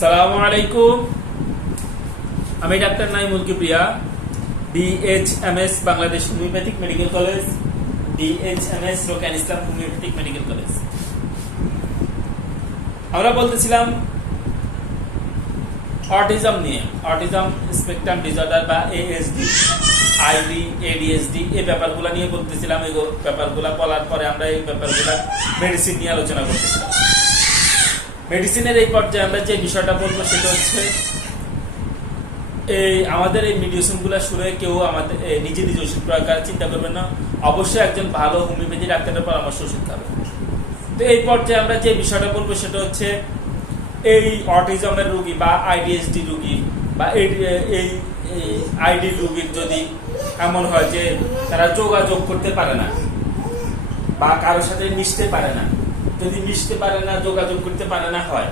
সালাম আলাইকুম আমি doctor DHMS Bangladesh homeopathic medical college DHMS Rokan Islam homeopathic medical college আমরা বলতেছিলাম অটিজম নিয়ে। অটিজম স্পেকট্রাম ডিসঅর্ডার বা এএসডি আইডি এডিএসডি এই ব্যাপারগুলো নিয়ে বলতেছিলাম। এই ব্যাপারগুলো বলার পরে আমরা এই ব্যাপারগুলো মেডিসিন নিয়ে আলোচনা করতেছিলাম। মেডিসিনের এই পর্যায়ে আমরা যে বিষয়টা বলব সেটা হচ্ছে, এই আমাদের এই মেডিসিনগুলো শুনে কেউ আমাদের নিজে নিজে ওষুধ প্রয়োগ করার চিন্তা করবেন না। অবশ্যই একজন ভালো হোমিওপ্যাথি ডাক্তারের পরামর্শ ওষুধ খাবেন তো এই পর্যায়ে আমরা যে বিষয়টা বলব সেটা হচ্ছে, এই অটিজমের রুগী বা আইডিএসডি রুগী বা এই আইডি রুগীর যদি এমন হয় যে তারা যোগাযোগ করতে পারে না বা কারোর সাথে মিশতে পারে না যদি মিশতে পারে না, যোগাযোগ করতে পারে না হয়,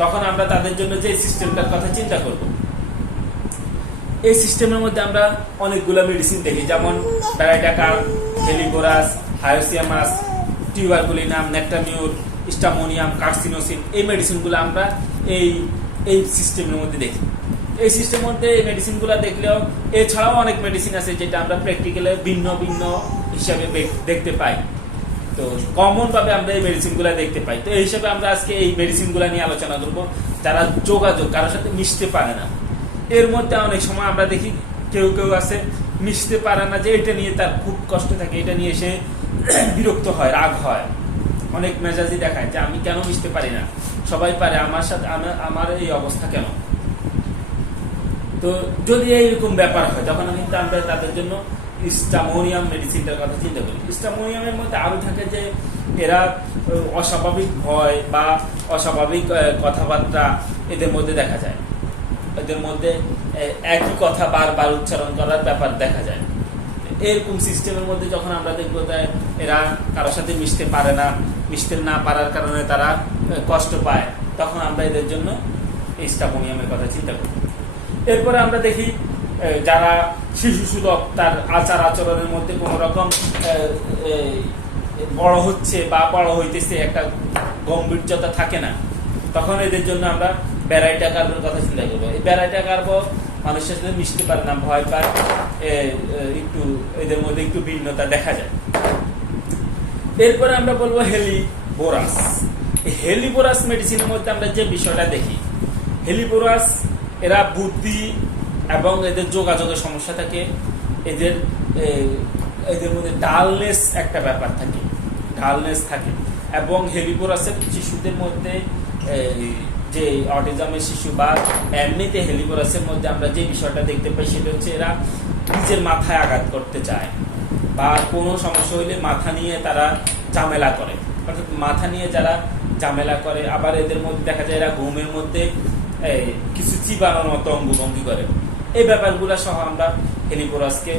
তখন আমরা তাদের জন্য যে সিস্টেমটার কথা চিন্তা করব। এই সিস্টেমের মধ্যে আমরা অনেকগুলো মেডিসিন দেখি, যেমন প্যারাটাকার হেলিবোরাস হায়োসিয়ামাস টিউবারকুলিনাম নেকটামিউর স্টামোনিয়াম কার্সিনোসিন এই মেডিসিনগুলো আমরা এই এই সিস্টেমের মধ্যে দেখি। এই সিস্টেমের মধ্যে এই মেডিসিনগুলো দেখলেও এছাড়াও অনেক মেডিসিন আছে যেটা আমরা প্র্যাকটিক্যালে ভিন্ন ভিন্ন হিসাবে দেখতে পাই। তো কমন ভাবে আমরা এই মেডিসিনগুলো দেখতে পাই। তো এই হিসাবে আমরা আজকে এই মেডিসিনগুলো নিয়ে আলোচনা করব, যারা যোগাযোগ কারোর সাথে মিশতে পারে না। এর মধ্যে অনেক সময় আমরা দেখি কেউ কেউ আছে, মিশতে পারে না যে এটা নিয়ে তার খুব কষ্ট থাকে, এটা নিয়ে সে বিরক্ত হয়, রাগ হয়। অনেক মেজাজি দেখায় যে আমি কেন মিশতে পারি না? সবাই পারে, আমার সাথে, আমার এই অবস্থা কেন? তো যদি এইরকম ব্যাপার হয়, তখন কিন্তু আমরা তাদের জন্য স্টামোনিয়াম মেডিসিনটার কথা চিন্তা করি। ইস্টামোনিয়ামের মধ্যে আরও থাকে যে, এরা অস্বাভাবিক ভয় বা অস্বাভাবিক কথাবার্তা এদের মধ্যে দেখা যায়। এদের মধ্যে একই কথা বারবার উচ্চারণ করার ব্যাপার দেখা যায়। এরকম সিস্টেমের মধ্যে যখন আমরা দেখব যে এরা কারোর সাথে মিশতে পারে না, মিশতে না পারার কারণে তারা কষ্ট পায়, তখন আমরা এদের জন্য ইস্টামোনিয়ামের কথা চিন্তা করি। এরপরে আমরা দেখি যারা শিশু সুলভ তার আচার আচরণের মধ্যে কোনো রকম বড় হচ্ছে বা বড় হইতেছে একটা গম্ভীর্যতা থাকে না, তখন এদের জন্য আমরা ব্যারাইটা কার্বের কথা চিন্তা করব। এই ব্যারাইটা কার্ব মানুষের সাথে মিশতে পারে না, ভয় পায় একটু এদের মধ্যে একটু ভিন্নতা দেখা যায়। এরপরে আমরা বলব হেলিবোরাস। হেলিবোরাস মেডিসিনের মধ্যে আমরা যে বিষয়টা দেখি, হেলিবোরাস এরা বুদ্ধি এবং এদের যোগাযোগের সমস্যা থাকে, এদের এদের মধ্যে ডালনেস একটা ব্যাপার থাকে, ডালনেস থাকে। এবং হেলিবোরাসের শিশুদের মধ্যে যে অটিজমের শিশু বা এমনিতে হেলিপোরাসের মধ্যে আমরা যে বিষয়টা দেখতে পাই সেটা হচ্ছে এরা নিজের মাথায় আঘাত করতে চায় বা কোনো সমস্যা হইলে মাথা নিয়ে তারা ঝামেলা করে। অর্থাৎ মাথা নিয়ে যারা ঝামেলা করে, আবার এদের মধ্যে দেখা যায় এরা ঘুমের মধ্যে কিছু চিবানোর মতো অঙ্গভঙ্গি করে। এই ব্যাপারগুলো সহ আমরা হেলিপোরাসকে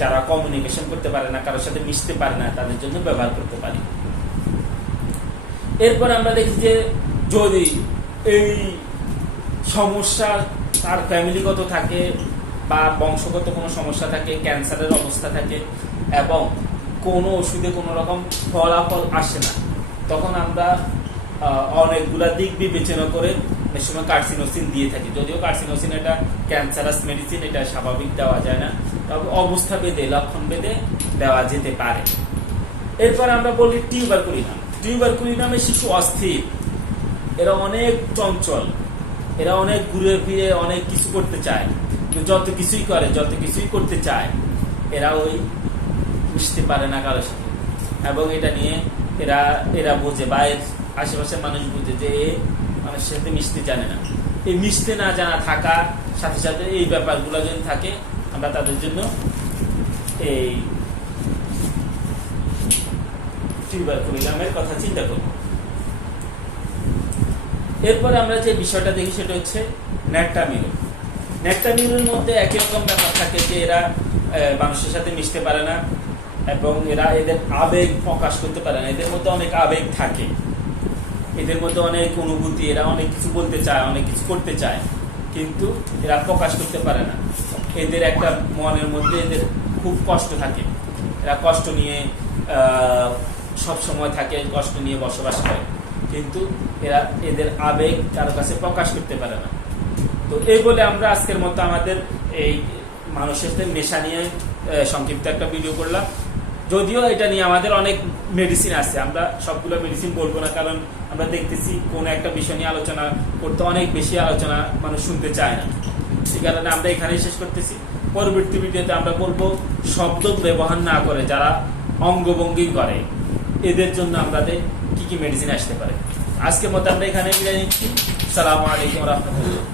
যারা কমিউনিকেশন করতে পারে না, কারোর সাথে মিশতে পারে না, তাদের জন্য ব্যবহার করতে পারি। এরপর আমরা দেখি যে যদি এই সমস্যা তার ফ্যামিলিগত থাকে বা বংশগত কোনো সমস্যা থাকে ক্যান্সারের অবস্থা থাকে এবং কোনো ওষুধে কোনো রকম ফলাফল আসে না, তখন আমরা অনেকগুলা দিক বিবেচনা করে অনেক সময় কার্সিনোসিন দিয়ে থাকি। যদিও কার্সিনোসিন এটা ক্যান্সারাস মেডিসিন এটা স্বাভাবিক দেওয়া যায় না। তবে অবস্থা বেঁধে লক্ষণ বেঁধে দেওয়া যেতে পারে। এরপর আমরা বলি টিউবারকুলিনাম টিউবারকুলিনামে শিশু অস্থির। এরা অনেক চঞ্চল। এরা অনেক ঘুরে ফিরে অনেক কিছু করতে চায়। যত কিছুই করে, যত কিছুই করতে চায়, এরা ওই মিশতে পারে না কারোর সাথে। এবং এটা নিয়ে এরা এরা বোঝে বা আশেপাশের মানুষ বুঝে যে মানুষের সাথে মিশতে জানে না। এই মিশতে না জানা থাকা সাথে সাথে এই ব্যাপারগুলো যদি থাকে, আমরা তাদের জন্য এই কথা চিন্তা করব। এরপরে আমরা যে বিষয়টা দেখি সেটা হচ্ছে ন্যাকটামিউর ন্যাকটামিউরের মধ্যে একই রকম ব্যাপার থাকে যে এরা মানুষের সাথে মিশতে পারে না এবং এরা এদের আবেগ প্রকাশ করতে পারে না। এদের মধ্যে অনেক আবেগ থাকে। এদের মধ্যে অনেক অনুভূতি, এরা অনেক কিছু বলতে চায়, অনেক কিছু করতে চায়, কিন্তু এরা প্রকাশ করতে পারে না। এদের একটা মনের মধ্যে এদের খুব কষ্ট থাকে। এরা কষ্ট নিয়ে সব সময় থাকে, কষ্ট নিয়ে বসবাস করে। কিন্তু এরা এদের আবেগ কারও কাছে প্রকাশ করতে পারে না। তো এই বলে আমরা আজকের মতো আমাদের এই মানুষের নেশা নিয়ে সংক্ষিপ্ত একটা ভিডিও করলাম। যদিও এটা নিয়ে আমাদের অনেক মেডিসিন আছে, আমরা সবগুলো মেডিসিন বলব না, কারণ আমরা দেখতেছি কোন একটা বিষয় নিয়ে আলোচনা করতে অনেক বেশি আলোচনা মানুষ শুনতে চায় না। সেই কারণে আমরা এখানেই শেষ করতেছি। পরবর্তী ভিডিওতে আমরা বলব শব্দ ব্যবহার না করে যারা অঙ্গভঙ্গি করে, এদের জন্য আমাদের কি কি মেডিসিন আসতে পারে। আজকের মতো আমরা এখানে বিদায় নিচ্ছি। সালামু আলাইকুম রহমতুল্লাহ।